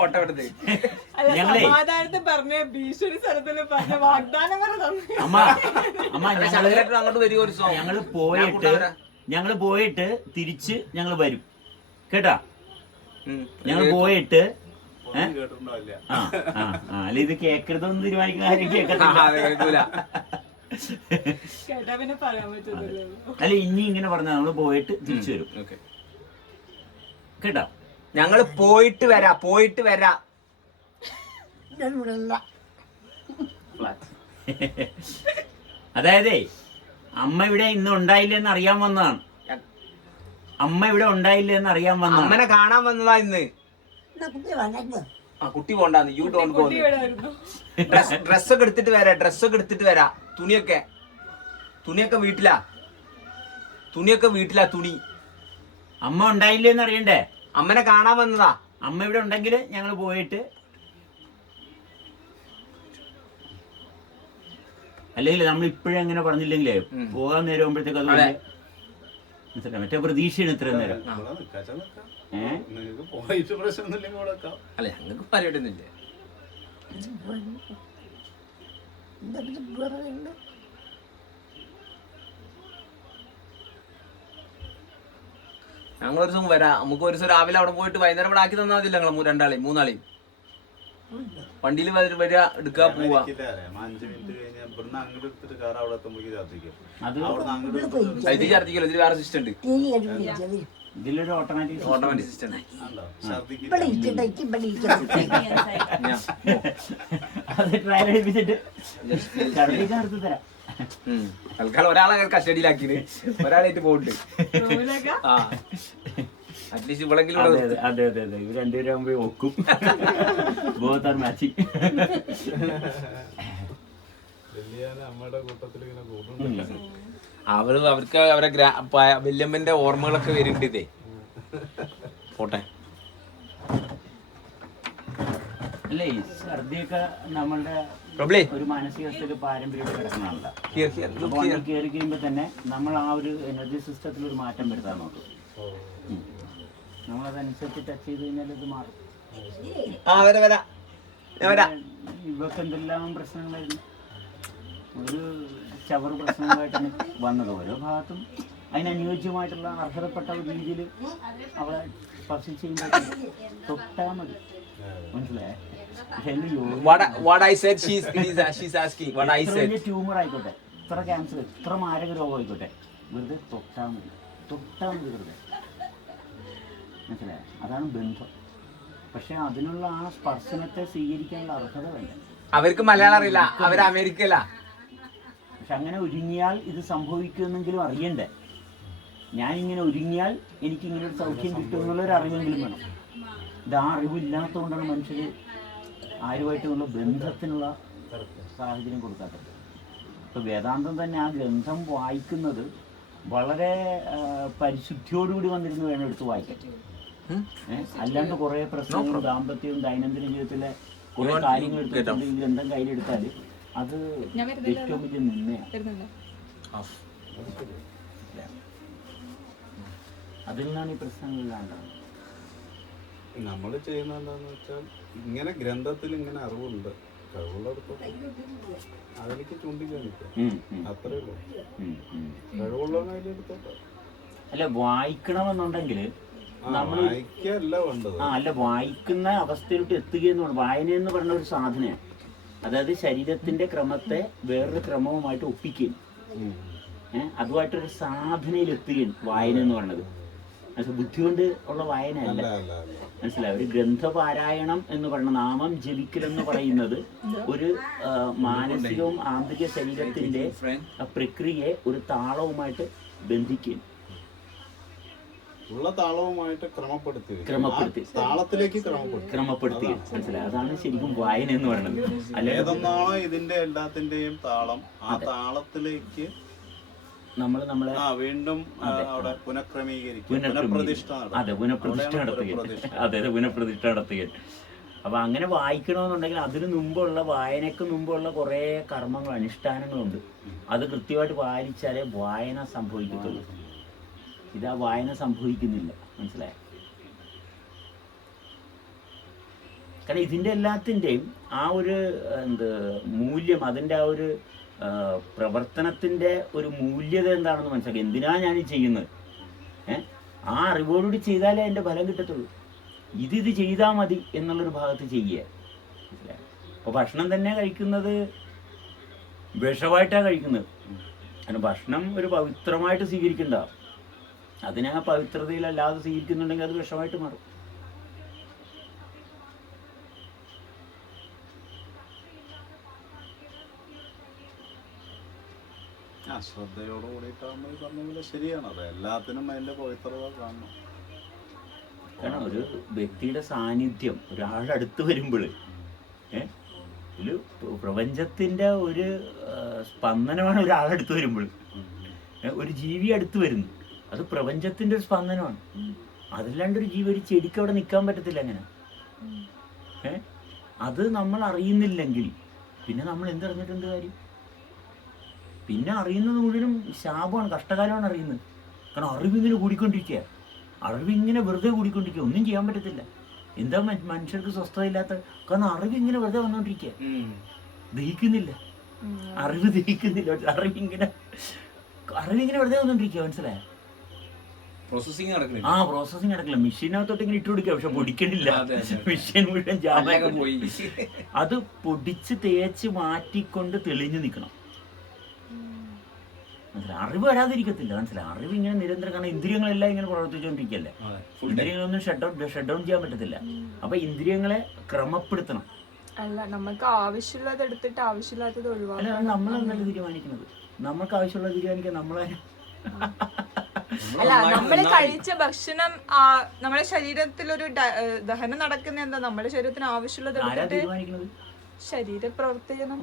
Photo എടുത്ത് സമാധാനത്തെ പറഞ്ഞ ഭീഷണി സ്ഥലത്തില് പറഞ്ഞ വാഗ്ദാനം വരെ തന്നു. അങ്ങോട്ട് വരിക ഒരു സോങ്. ഞങ്ങള് പോയിട്ട് തിരിച്ച് ഞങ്ങള് വരും കേട്ടാ. ഞങ്ങൾ പോയിട്ട് അല്ല ഇത് കേക്കരുതെന്ന് തീരുമാനിക്കുന്ന കാര്യം കേൾക്കത്തില്ല. കേട്ടാ പിന്നെ പറയാൻ പറ്റുന്നില്ല. അല്ല ഇനി ഇങ്ങനെ പറഞ്ഞാൽ നമ്മള് പോയിട്ട് തിരിച്ചു വരും കേട്ടോ. ഞങ്ങള് പോയിട്ട് വരാ. അതായതേ അമ്മ ഇവിടെ ഇന്ന് ഉണ്ടായില്ലെന്ന് അറിയാൻ വന്നതാണ്. അമ്മനെ കാണാൻ വന്നതാ ഇന്ന്. കുട്ടി പോണ്ടാന്ന്. You don't go. ഡ്രസ്സൊക്കെ എടുത്തിട്ട് വരാ. തുണിയൊക്കെ വീട്ടിലാ. തുണി അമ്മ ഉണ്ടായില്ലെന്ന് അറിയണ്ടേ. അമ്മനെ കാണാൻ വന്നതാ. അമ്മ ഇവിടെ ഉണ്ടെങ്കിൽ ഞങ്ങൾ പോയിട്ട്, അല്ലെങ്കിൽ നമ്മൾ ഇപ്പോഴും അങ്ങനെ പറഞ്ഞില്ലെങ്കിലേ പോകാൻ നേരം ആകുമ്പോഴത്തേക്ക് അത് മറ്റേ പ്രതീക്ഷയാണ് ഇത്രയും നേരം. അല്ല ഞങ്ങൾക്ക് പരിപാടിയൊന്നുമില്ല. ഞങ്ങൾ ഒരു ദിവസം വരാം. നമുക്ക് ഒരു ദിവസം രാവിലെ അവിടെ പോയിട്ട് വൈകുന്നേരം ഇവിടെ ആക്കി തന്നാൽ മതില്ല. ഞങ്ങൾ മൂന്നാളെയും വണ്ടിയിൽ വരിക, എടുക്കുക, പോവാ. ഇത് ഛർദിക്കല്ലോ. ഇതിൽ വേറെ സിസ്റ്റം ഉണ്ട്. ഇതിലൊരു ഓട്ടോമാറ്റിക് സിസ്റ്റം. അത് ട്രയൽ എടുപ്പിച്ചിട്ട് തരാം. തൽക്കാലം ഒരാളെ കസ്റ്റഡിയിലാക്കിന്, ഒരാളായിട്ട് പോയിട്ട്. അറ്റ്ലീസ്റ്റ് ഇവളെങ്കിലും. അതെ ഇവർ രണ്ടുപേരും ആകുമ്പോ ഒക്കും. Both are matching. അവർക്ക് അവരെ വല്യമ്മന്റെ ഓർമ്മകളൊക്കെ വരുന്നുണ്ട്. ഇതേ പോട്ടെ. അല്ലേ ഛർദിയൊക്കെ നമ്മളുടെ ഒരു മാനസികാവസ്ഥയിൽ പാരമ്പര്യമായിട്ട് കിടക്കുന്നതാണല്ലോ. അപ്പൊ കയറി കഴിയുമ്പോ തന്നെ നമ്മൾ ആ ഒരു എനർജി സിസ്റ്റത്തിൽ ഒരു മാറ്റം വരുത്താൻ നോക്കും. നമ്മളതനുസരിച്ച് ടച്ച് ചെയ്ത് കഴിഞ്ഞാൽ ഇത് മാറും. ഇവക്ക് എന്തെല്ലാം പ്രശ്നങ്ങളായിരുന്നു. ഒരു ചവറ് പ്രശ്നങ്ങളായിട്ടാണ് വന്നത്. ഓരോ ഭാഗത്തും അതിനനുയോജ്യമായിട്ടുള്ള അർഹതപ്പെട്ട രീതിയിൽ അവളെ സ്പർശിച്ച് ചെയ്യുമ്പോൾ തൊട്ടാ മതി. മനസ്സിലായേ? ട്യൂമർ ആയിക്കോട്ടെ, ഇത്ര ക്യാൻസർ, ഇത്ര മാരക രോഗം ആയിക്കോട്ടെ, വെറുതെ തൊട്ടാ മതി വെറുതെ. മനസ്സിലായേ? അതാണ് ബന്ധം. പക്ഷെ അതിനുള്ള ആ സ്പർശനത്തെ സ്വീകരിക്കാനുള്ള അർഹത വേണ്ട. അവർക്ക് മലയാളം അറിയില്ല, അവർ അമേരിക്കയില. പക്ഷെ അങ്ങനെ ഒരുങ്ങിയാൽ ഇത് സംഭവിക്കുമെന്നെങ്കിലും അറിയണ്ടേ. ഞാനിങ്ങനെ ഒരുങ്ങിയാൽ എനിക്ക് ഇങ്ങനെ ഒരു സൗഖ്യം കിട്ടുമെന്നുള്ളൊരു അറിവെങ്കിലും വേണം. ഇത് ആ അറിവില്ലാത്തതുകൊണ്ടാണ് മനുഷ്യർ ആരുമായിട്ടുള്ള ബന്ധത്തിനുള്ള സാഹചര്യം കൊടുക്കാത്തത്. ഇപ്പോൾ വേദാന്തം തന്നെ ആ ഗ്രന്ഥം വായിക്കുന്നത് വളരെ പരിശുദ്ധിയോടുകൂടി വന്നിരുന്ന് വേണം എടുത്ത് വായിക്കാൻ. അല്ലാണ്ട് കുറേ പ്രശ്നങ്ങളും ദാമ്പത്യവും ദൈനംദിന ജീവിതത്തിലെ കുറേ കാര്യങ്ങൾ എടുത്തിട്ടുണ്ട് ഈ ഗ്രന്ഥം കയ്യിലെടുത്താൽ അത് ഏറ്റവും വലിയ നിന്നയാണ്. അതിൽ നിന്നാണ് ഈ പ്രശ്നങ്ങളില്ലാണ്ടാണ്. നമ്മൾ ചെയ്യുന്ന എന്താന്ന് വെച്ചാൽ ഇങ്ങനെ ഗ്രന്ഥത്തിൽ ഇങ്ങനെ അറിവുണ്ട്, കഴിവുള്ളവർക്ക് അതിലേക്ക് ചൂണ്ടിക്കാണിക്കാം. അത്രേ ഉള്ളൂ. കഴിവുള്ളവനെ അതിലെടുത്തോട്ടെ. അല്ല വായിക്കണമെന്നുണ്ടെങ്കിൽ വായിക്കുന്ന അവസ്ഥയിലോട്ട് എത്തുകയെന്ന് പറഞ്ഞാൽ വായന എന്ന് പറഞ്ഞ ഒരു സാധനമാണ്. അതായത് ശരീരത്തിന്റെ ക്രമത്തെ വേറൊരു ക്രമവുമായിട്ട് ഒപ്പിക്കുകയും അതുമായിട്ടൊരു സാധനയിൽ എത്തുകയും വായന എന്ന് പറഞ്ഞത്. ബുദ്ധി കൊണ്ട് ഉള്ള വായന അല്ല. മനസ്സിലായി? ഒരു ഗ്രന്ഥപാരായണം എന്ന് പറയുന്ന നാമം ജപിക്കലെന്ന് പറയുന്നത് ഒരു മാനസികവും ആന്തരിക ശരീരത്തിന്റെ പ്രക്രിയയെ ഒരു താളവുമായിട്ട് ബന്ധിക്കുകയും ഉള്ള താളവുമായിട്ട് താളത്തിലേക്ക് ക്രമപ്പെടുത്തി. മനസ്സിലായി? അതാണ് ശരിക്കും വായന എന്ന് പറയുന്നത്. ഏതെന്നാണോ ഇതിന്റെ എല്ലാത്തിന്റെയും താളം, ആ താളത്തിലേക്ക് നമ്മളെ വീണ്ടും അവിടെ പുനഃപ്രതിഷ്ഠ നടത്തുക. അപ്പൊ അങ്ങനെ വായിക്കണമെന്നുണ്ടെങ്കിൽ അതിന് മുമ്പുള്ള വായനക്ക് മുമ്പുള്ള കുറെ കർമ്മങ്ങൾ, അനുഷ്ഠാനങ്ങളുണ്ട്. അത് കൃത്യമായിട്ട് പാലിച്ചാലേ വായന സംഭവിക്കത്തുള്ളൂ. ഇതാ വായന സംഭവിക്കുന്നില്ല. മനസ്സിലായോ? കാരണം ഇതിൻ്റെ എല്ലാത്തിൻ്റെയും ആ ഒരു മൂല്യം, അതിൻ്റെ ആ ഒരു പ്രവർത്തനത്തിൻ്റെ ഒരു മൂല്യത എന്താണെന്ന് മനസ്സിലാക്കുക. എന്തിനാ ഞാൻ ഈ ചെയ്യുന്നത്? ആ അറിവോടുകൂടി ചെയ്താലേ അതിൻ്റെ ഫലം കിട്ടത്തുള്ളൂ. ഇത് ചെയ്താൽ മതി എന്നുള്ളൊരു ഭാഗത്ത് ചെയ്യുക. അപ്പോൾ ഭക്ഷണം തന്നെ കഴിക്കുന്നത് വിഷമായിട്ടാണ് കഴിക്കുന്നത്. കാരണം ഭക്ഷണം ഒരു പവിത്രമായിട്ട് സ്വീകരിക്കണ്ട, അതിനെ ആ പവിത്രതയിലല്ലാതെ സ്വീകരിക്കുന്നുണ്ടെങ്കിൽ അത് വിഷമായിട്ട് മാറും. ശ്രദ്ധയോട് കൂടിയിട്ടാകുമ്പോൾ പറഞ്ഞ പോലെ ശരിയാണ്. അത് എല്ലാത്തിനും അതിന്റെ പവിത്രത കാണണം. കാരണം ഒരു വ്യക്തിയുടെ സാന്നിധ്യം ഒരാളുടെ അടുത്ത് വരുമ്പോൾ ഒരു പ്രപഞ്ചത്തിന്റെ ഒരു സ്പന്ദനമാണ് ഒരാളടുത്ത് വരുമ്പോൾ. ഒരു ജീവി അടുത്ത് വരുന്നു, അത് പ്രപഞ്ചത്തിന്റെ ഒരു സ്പന്ദനമാണ്. അതല്ലാണ്ട് ഒരു ജീവി, ഒരു ചെടിക്ക് അവിടെ നിൽക്കാൻ പറ്റത്തില്ല അങ്ങനെ. അത് നമ്മൾ അറിയുന്നില്ലെങ്കിൽ പിന്നെ നമ്മൾ എന്തറിഞ്ഞിട്ടുണ്ട് കാര്യം? പിന്നെ അറിയുന്നത് മുഴുവനും ശാപമാണ്, കഷ്ടകാലമാണ് അറിയുന്നത്. കാരണം അറിവിങ്ങനെ കൂടിക്കൊണ്ടിരിക്കുക, അറിവിങ്ങനെ വെറുതെ കൂടിക്കൊണ്ടിരിക്കുക, ഒന്നും ചെയ്യാൻ പറ്റത്തില്ല. എന്താ മനുഷ്യർക്ക് സ്വസ്ഥത ഇല്ലാത്ത? കാരണം അറിവിങ്ങനെ വെറുതെ വന്നുകൊണ്ടിരിക്കുക, ദഹിക്കുന്നില്ല, അറിവ് ദഹിക്കുന്നില്ല. അറിവിങ്ങനെ വെറുതെ വന്നുകൊണ്ടിരിക്കുക, മനസ്സിലായോ? പ്രോസസ്സിങ് നടക്കില്ല. ആ പ്രോസസ്സിങ് നടക്കില്ല. മെഷീനകത്തോട്ട് ഇങ്ങനെ ഇട്ട് കൊടുക്കുക, പക്ഷെ പൊടിക്കണില്ല. മെഷീൻ മുഴുവൻ ജാമൊക്കെ പോയി. അത് പൊടിച്ച് തേച്ച് മാറ്റിക്കൊണ്ട് തെളിഞ്ഞു നിൽക്കണം. മനസ്സിലായി? അറിവ് വരാതിരിക്കത്തില്ല, മനസ്സിലായി? അറിവ് ഇങ്ങനെ നിരന്തരം, കാരണം ഇന്ദ്രിയങ്ങളെല്ലാം ഇങ്ങനെ പ്രവർത്തിച്ചുകൊണ്ടിരിക്കുകയല്ലേ. ഇന്ദ്രിയങ്ങളൊന്നും ഷട്ട് ഡൗൺ ചെയ്യാൻ പറ്റത്തില്ല. അപ്പൊ ഇന്ദ്രിയങ്ങളെ ക്രമപ്പെടുത്തണം. അല്ല, നമുക്ക് ആവശ്യമുള്ളത് എടുത്തിട്ട് ആവശ്യമില്ലാത്തത് ഒഴിവാക്കണം. അല്ല, നമ്മളെന്നല്ല തീരുമാനിക്കുന്നത്. നമുക്ക് ആവശ്യമുള്ളത് തീരുമാനിക്കാൻ നമ്മളെ. അല്ല, നമ്മള് കഴിച്ച ഭക്ഷണം നമ്മുടെ ശരീരത്തിലൊരു ദഹനം നടക്കുന്ന എന്താ? നമ്മുടെ ശരീരത്തിന് ആവശ്യമുള്ളത് തീരുമാനിക്കുന്നത് ശരീര പ്രവർത്തനം.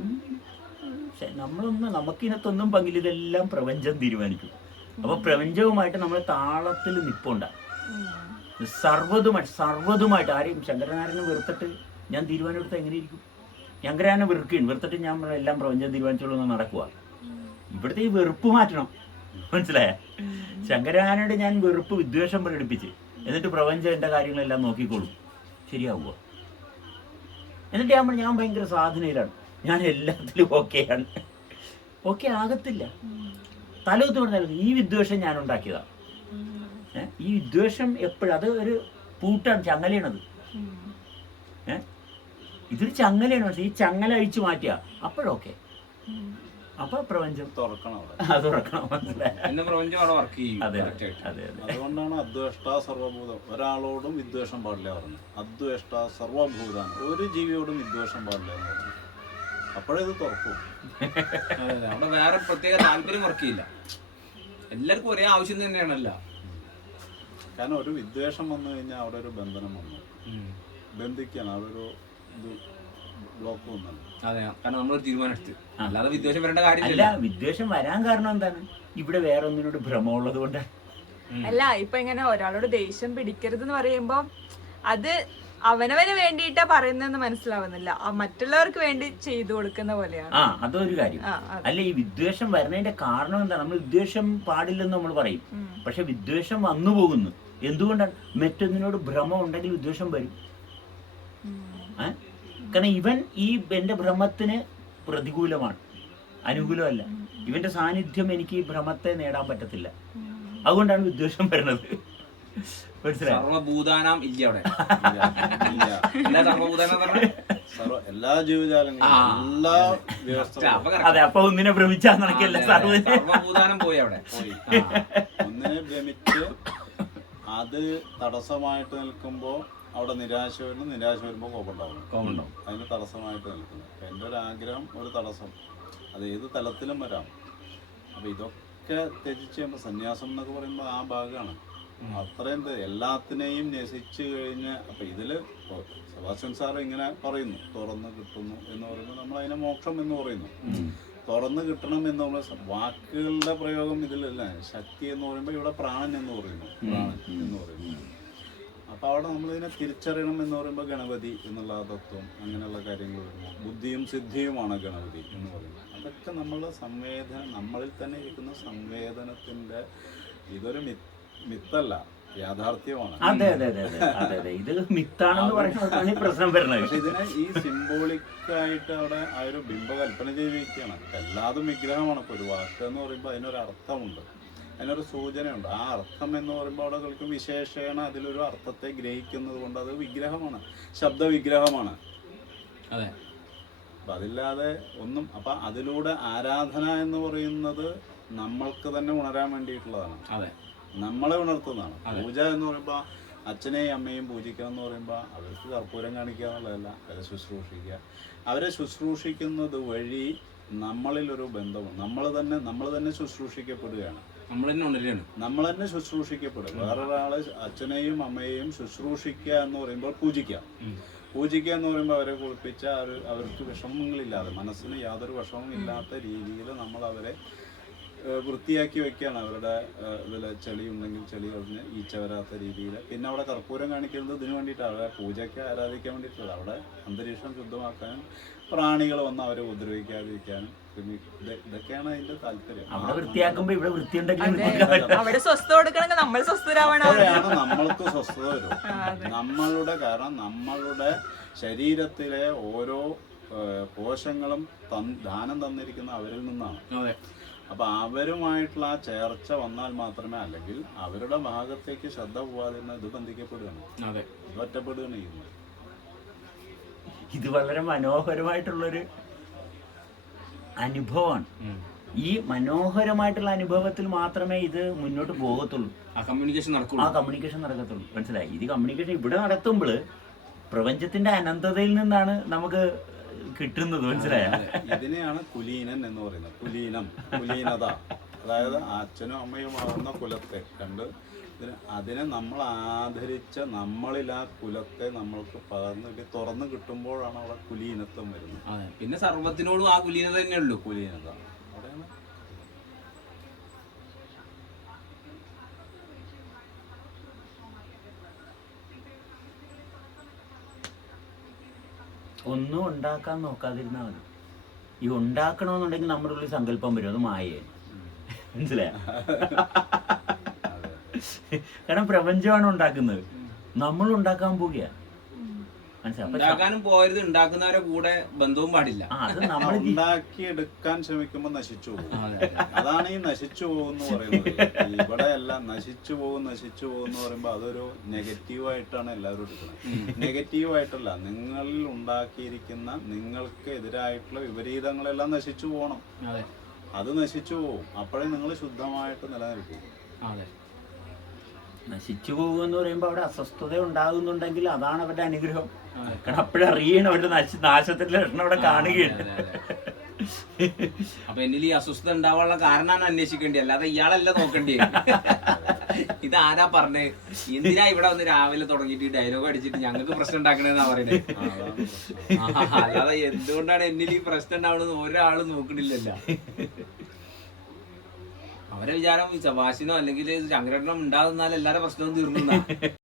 നമുക്കിനകത്തൊന്നും പങ്കില്ല, ഇതെല്ലാം പ്രപഞ്ചം തീരുമാനിക്കും. അപ്പൊ പ്രപഞ്ചവുമായിട്ട് നമ്മൾ താളത്തിൽ നിപ്പുണ്ടാകും. സർവ്വതുമായിട്ട് ആരെയും ശങ്കരനാരായണനെ വെറുത്തിട്ട് ഞാൻ തീരുമാനം എടുത്താൽ എങ്ങനെ ഇരിക്കും? ശങ്കരനാരായണനെ വെറുത്തിട്ട് ഞാൻ എല്ലാം പ്രപഞ്ചം തീരുമാനിച്ചോളൂ എന്ന് നടക്കുക. ഇവിടുത്തെ ഈ വെറുപ്പ് മാറ്റണം, മനസ്സിലായ? ശങ്കരനാരായണനോട് ഞാൻ വെറുപ്പ്, വിദ്വേഷം പ്രകടിപ്പിച്ച് എന്നിട്ട് പ്രപഞ്ചം എൻ്റെ കാര്യങ്ങളെല്ലാം നോക്കിക്കോളും, ശരിയാവുക? എന്നിട്ട് ഞാൻ ഭയങ്കര സാധനയിലാണ്, ഞാൻ എല്ലാത്തിലും ഓക്കെയാണ്. ഓക്കെ ആകത്തില്ല. തലവത്ത് പറഞ്ഞാലും ഈ വിദ്വേഷം ഞാൻ ഉണ്ടാക്കിയതാണ്. ഈ വിദ്വേഷം എപ്പോഴും അത് ഒരു പൂട്ടാണ്, ചങ്ങലയാണത്. ഇതൊരു ചങ്ങലയാണ്. പക്ഷെ ഈ ചങ്ങല അഴിച്ചു മാറ്റിയ അപ്പോഴൊക്കെ, അപ്പൊ പ്രപഞ്ചം തുറക്കണം. അതുകൊണ്ടാണ് അദ്വേഷ്ടാ സർവഭൂതം. ഒരാളോടും വിദ്വേഷം പാടില്ല പറഞ്ഞു. അദ്വേഷ്ടാ സർവഭൂതാണ്, ഒരു ജീവിയോടും വിദ്വേഷം പാടില്ല എന്ന് പറഞ്ഞു. അപ്പോഴേ ഇത് തുറക്കും. അവിടെ വേറെ പ്രത്യേക താല്പര്യം വർക്ക് ചെയ്യില്ല, എല്ലാവർക്കും ഒരേ ആവശ്യം തന്നെയാണല്ലോ. കാരണം ഒരു വിദ്വേഷം വന്നു കഴിഞ്ഞാൽ അവിടെ ഒരു ബന്ധനം വന്നു, ബന്ധിക്കാൻ അവിടെ ഒരു ഇത് ബ്ലോക്ക് വന്നല്ലോ. അതെ, കാരണം നമ്മളൊരു തീരുമാനം എടുത്ത്. അല്ലാതെ വിദ്വേഷം വരേണ്ട കാര്യമില്ല. വിദ്വേഷം വരാൻ കാരണം എന്താണ്? ഇവിടെ വേറെ ഒന്നിനോട് ഭ്രമമുള്ളത് കൊണ്ടാണ്. അല്ല, ഇപ്പൊ ഇങ്ങനെ ഒരാളോട് ദേഷ്യം പിടിക്കരുത് എന്ന് പറയുമ്പോ അത് അവനവന് വേണ്ടിയിട്ടാ പറയുന്നതെന്ന് മനസ്സിലാവുന്നില്ല, മറ്റുള്ളവർക്ക് വേണ്ടി ചെയ്തു കൊടുക്കുന്ന പോലെയാണ്. അതൊരു കാര്യം. അല്ല, ഈ വിദ്വേഷം വരുന്നതിന്റെ കാരണം എന്താ? നമ്മൾ വിദ്വേഷം പാടില്ലെന്ന് നമ്മൾ പറയും, പക്ഷെ വിദ്വേഷം വന്നു പോകുന്നു. എന്തുകൊണ്ടാണ്? മറ്റൊന്നിനോട് ഭ്രമം ഉണ്ടെങ്കിൽ വിദ്വേഷം വരും. കാരണം ഇവൻ ഈ എന്റെ ഭ്രമത്തിന് പ്രതികൂലമാണ്, അനുകൂലമല്ല. ഇവന്റെ സാന്നിധ്യം എനിക്ക് ഈ ഭ്രമത്തെ നേടാൻ പറ്റത്തില്ല, അതുകൊണ്ടാണ് വിദ്വേഷം വരുന്നത്. സർവഭൂതാനാം ഇല്ല അവിടെ. എല്ലാ ജീവജാലങ്ങളും എല്ലാ വ്യവസ്ഥകളും. അതെ, അപ്പൊ ഒന്നിനെ ഭ്രമിച്ചാൽ നടക്കില്ല. സർവഭൂതാനം പോയി അവിടെ. ഒന്നിനെ ഭ്രമിച്ച് അത് തടസ്സമായിട്ട് നിൽക്കുമ്പോ അവിടെ നിരാശ വരുന്നു. നിരാശ വരുമ്പോൾ കോപമുണ്ടാവും. അതിന് തടസ്സമായിട്ട് നിൽക്കുന്നു. എൻ്റെ ഒരു ആഗ്രഹം, ഒരു തടസ്സം, അത് ഏത് തലത്തിലും വരാം. അപ്പൊ ഇതൊക്കെ ത്യജിച്ച് ചെയ്യുമ്പോൾ സന്യാസം എന്നൊക്കെ പറയുമ്പോൾ ആ ഭാഗമാണ്. അത്രയും എല്ലാത്തിനെയും നശിച്ചു കഴിഞ്ഞ്. അപ്പൊ ഇതില് സെബാസ്റ്റ്യൻ സാർ ഇങ്ങനെ പറയുന്നു, തുറന്ന് കിട്ടുന്നു എന്ന് പറയുമ്പോൾ നമ്മൾ അതിനെ മോക്ഷം എന്ന് പറയുന്നു. തുറന്ന് കിട്ടണം എന്നുള്ള വാക്കുകളുടെ പ്രയോഗം ഇതിലല്ല. ശക്തി എന്ന് പറയുമ്പോൾ ഇവിടെ പ്രാണൻ എന്ന് പറയുന്നു, പ്രാണൻ എന്ന് പറയുന്നു. അപ്പൊ അവിടെ നമ്മളിതിനെ തിരിച്ചറിയണം എന്ന് പറയുമ്പോൾ ഗണപതി എന്നുള്ള തത്വം, അങ്ങനെയുള്ള കാര്യങ്ങൾ വരുമ്പോൾ ബുദ്ധിയും സിദ്ധിയുമാണ് ഗണപതി എന്ന് പറയുന്നത്. അതൊക്കെ നമ്മളുടെ സംവേദന, നമ്മളിൽ തന്നെ ഇരിക്കുന്ന സംവേദനത്തിന്റെ ഇതൊരു മിത്തല്ല. യാഥാർത്ഥ്യമാണ്. അതെ അതെ അതെ അതെ അതെ അതെ ഇത് മിത്താണെന്ന് പറയുന്നതാണ് ഈ പ്രശ്നം വരുന്നത്. പക്ഷെ ഇതിനെ ഈ സിംബോളിക്കായിട്ട് അവിടെ ആ ഒരു ബിംബകൽപ്പന ചെയ്തിരിക്കുകയാണ്. എല്ലാതും വിഗ്രഹമാണ്. ഇപ്പോൾ ഒരു വാക്ക് എന്ന് പറയുമ്പോൾ അതിനൊരു അർത്ഥമുണ്ട്, അതിനൊരു സൂചനയുണ്ട്. ആ അർത്ഥം എന്ന് പറയുമ്പോൾ അവിടെ കളിക്കും വിശേഷേണ അതിലൊരു അർത്ഥത്തെ ഗ്രഹിക്കുന്നത് കൊണ്ട് അത് വിഗ്രഹമാണ്, ശബ്ദവിഗ്രഹമാണ്. അതെ. അപ്പം അതില്ലാതെ ഒന്നും. അപ്പം അതിലൂടെ ആരാധന എന്ന് പറയുന്നത് നമ്മൾക്ക് തന്നെ ഉണരാൻ വേണ്ടിയിട്ടുള്ളതാണ്. അതെ, നമ്മളെ ഉണർത്തുന്നതാണ്. പൂജ എന്ന് പറയുമ്പോൾ അച്ഛനെയും അമ്മയും പൂജിക്കുക എന്ന് പറയുമ്പോൾ അവർക്ക് കർപ്പൂരം കാണിക്കുക എന്നുള്ളതല്ല, അവരെ ശുശ്രൂഷിക്കുക. അവരെ ശുശ്രൂഷിക്കുന്നത് വഴി നമ്മളിലൊരു ബന്ധമുണ്ട്. നമ്മൾ തന്നെ ശുശ്രൂഷിക്കപ്പെടുകയാണ്. നമ്മൾ തന്നെ ശുശ്രൂഷിക്കപ്പെടുക. വേറൊരാളെ അച്ഛനെയും അമ്മയെയും ശുശ്രൂഷിക്കുക എന്ന് പറയുമ്പോൾ പൂജിക്കുക എന്ന് പറയുമ്പോൾ അവരെ കുളിപ്പിച്ച അവർക്ക് വിഷമങ്ങളില്ലാതെ, മനസ്സിന് യാതൊരു വിഷമവും ഇല്ലാത്ത രീതിയിൽ നമ്മൾ അവരെ വൃത്തിയാക്കി വെക്കുകയാണ്. അവരുടെ ഇതിൽ ചെളി ഉണ്ടെങ്കിൽ ചെളി കളഞ്ഞ് ഈച്ച വരാത്ത രീതിയിൽ. പിന്നെ അവിടെ കർപ്പൂരം കാണിക്കുന്നത് ഇതിനു വേണ്ടിയിട്ടാണ്, അവരെ പൂജയ്ക്ക് ആരാധിക്കാൻ വേണ്ടിയിട്ടുള്ളത്. അവിടെ അന്തരീക്ഷം ശുദ്ധമാക്കാനും പ്രാണികൾ വന്ന് അവരെ ഉപദ്രവിക്കാതിരിക്കാനും ഇതൊക്കെയാണ് അതിന്റെ താല്പര്യം. അവിടെ സ്വസ്ഥത കൊടുക്കണമെങ്കിൽ നമ്മൾ സ്വസ്ഥരാവണം. അപ്പോഴാണ് നമ്മൾക്ക് സ്വസ്ഥത വരും. കാരണം നമ്മളുടെ ശരീരത്തിലെ ഓരോ കോശങ്ങളും ദാനം തന്നിരിക്കുന്ന അവരിൽ നിന്നാണ്. അപ്പൊ അവരുമായിട്ടുള്ള ആ ചേർച്ച വന്നാൽ മാത്രമേ, അല്ലെങ്കിൽ അവരുടെ ഭാഗത്തേക്ക് ശ്രദ്ധ പോവാതെ ഇത് ബന്ധിക്കപ്പെടുകയാണ്, ഇത് ഒറ്റപ്പെടുകയാണ് ചെയ്യുന്നത്. ഇത് വളരെ മനോഹരമായിട്ടുള്ളൊരു അനുഭവമാണ്. ഈ മനോഹരമായിട്ടുള്ള അനുഭവത്തിൽ മാത്രമേ ഇത് മുന്നോട്ട് പോകത്തുള്ളൂ, ആ കമ്മ്യൂണിക്കേഷൻ നടക്കത്തുള്ളൂ. മനസ്സിലായി? ഇത് കമ്മ്യൂണിക്കേഷൻ ഇവിടെ നടത്തുമ്പോൾ പ്രപഞ്ചത്തിന്റെ അനന്തതയിൽ നിന്നാണ് നമുക്ക് കിട്ടുന്നത്. മനസ്സിലായ? ഇതിനെയാണ് കുലീനൻ എന്ന് പറയുന്നത്. കുലീനത, അതായത് അച്ഛനും അമ്മയുമാകുന്ന കുലത്തെ കണ്ട് അതിനെ നമ്മൾ ആദരിച്ച നമ്മളിൽ ആ കുലത്തെ നമ്മൾക്ക് പകർന്ന് തുറന്നു കിട്ടുമ്പോഴാണ് അവിടെ കുലീനത്വം വരുന്നത്. പിന്നെ സർവത്തിനോടും ആ കുലീനത തന്നെയുള്ളൂ. കുലീനത അവിടെയാണ്. ഒന്നും ഉണ്ടാക്കാൻ നോക്കാതിരുന്നാൽ മതി. ഈ ഉണ്ടാക്കണമെന്നുണ്ടെങ്കിൽ നമ്മുടെ ഉള്ളിൽ സങ്കല്പം വരും, അത് മായേ. മനസ്സിലായ? കാരണം പ്രപഞ്ചമാണ് ഉണ്ടാക്കുന്നത്, നമ്മൾ ഉണ്ടാക്കാൻ പോവുക. ഉണ്ടാക്കാനും പോയത് ഉണ്ടാക്കുന്നവരെ കൂടെ ബന്ധവും പാടില്ല. അത് നമ്മൾ ഉണ്ടാക്കിയെടുക്കാൻ ശ്രമിക്കുമ്പോൾ നശിച്ചു പോകും. അതാണ് ഈ നശിച്ചു പോകുന്നു പറയുന്നത്. ഇവിടെ എല്ലാം നശിച്ചു പോകും എന്ന് പറയുമ്പോൾ അതൊരു നെഗറ്റീവായിട്ടാണ് എല്ലാവരും എടുക്കുന്നത്. നെഗറ്റീവായിട്ടല്ല, നിങ്ങളിൽ ഉണ്ടാക്കിയിരിക്കുന്ന നിങ്ങൾക്ക് എതിരായിട്ടുള്ള വിപരീതങ്ങളെല്ലാം നശിച്ചു പോകണം. അത് നശിച്ചു പോകും. അപ്പോഴേ നിങ്ങൾ ശുദ്ധമായിട്ട് നിലനിൽക്കും. നശിച്ചു പോകുമെന്ന് പറയുമ്പോൾ അവിടെ അസ്വസ്ഥത ഉണ്ടാകുന്നുണ്ടെങ്കിൽ അതാണ് അവരുടെ അനുഗ്രഹം. കാരണം അപ്പോഴറിയണം അവരുടെ നാശത്തിന്റെ ലക്ഷണം അവിടെ കാണുകയാണ്. അപ്പൊ എന്നിൽ ഈ അസ്വസ്ഥത ഉണ്ടാവാനുള്ള കാരണമാണ് അന്വേഷിക്കേണ്ടി, അല്ലാതെ ഇയാളല്ല നോക്കേണ്ടി. ഇതാരാ പറഞ്ഞേ? എന്തിനാ ഇവിടെ വന്ന് രാവിലെ തുടങ്ങിയിട്ട് ഡയലോഗ് അടിച്ചിട്ട് ഞങ്ങൾക്ക് പ്രശ്നം ഉണ്ടാക്കണെന്നാ പറയുന്നത്? അല്ലാതെ എന്തുകൊണ്ടാണ് എന്നിൽ ഈ പ്രശ്നം ഉണ്ടാവണമെന്ന് ഒരാളും നോക്കണില്ലല്ലോ. അവരെ വിചാരം വാശിനോ അല്ലെങ്കിൽ ചങ്ങരട്ടനോ ഉണ്ടാകുന്നാൽ എല്ലാവരുടെ പ്രശ്നവും തീർന്നു.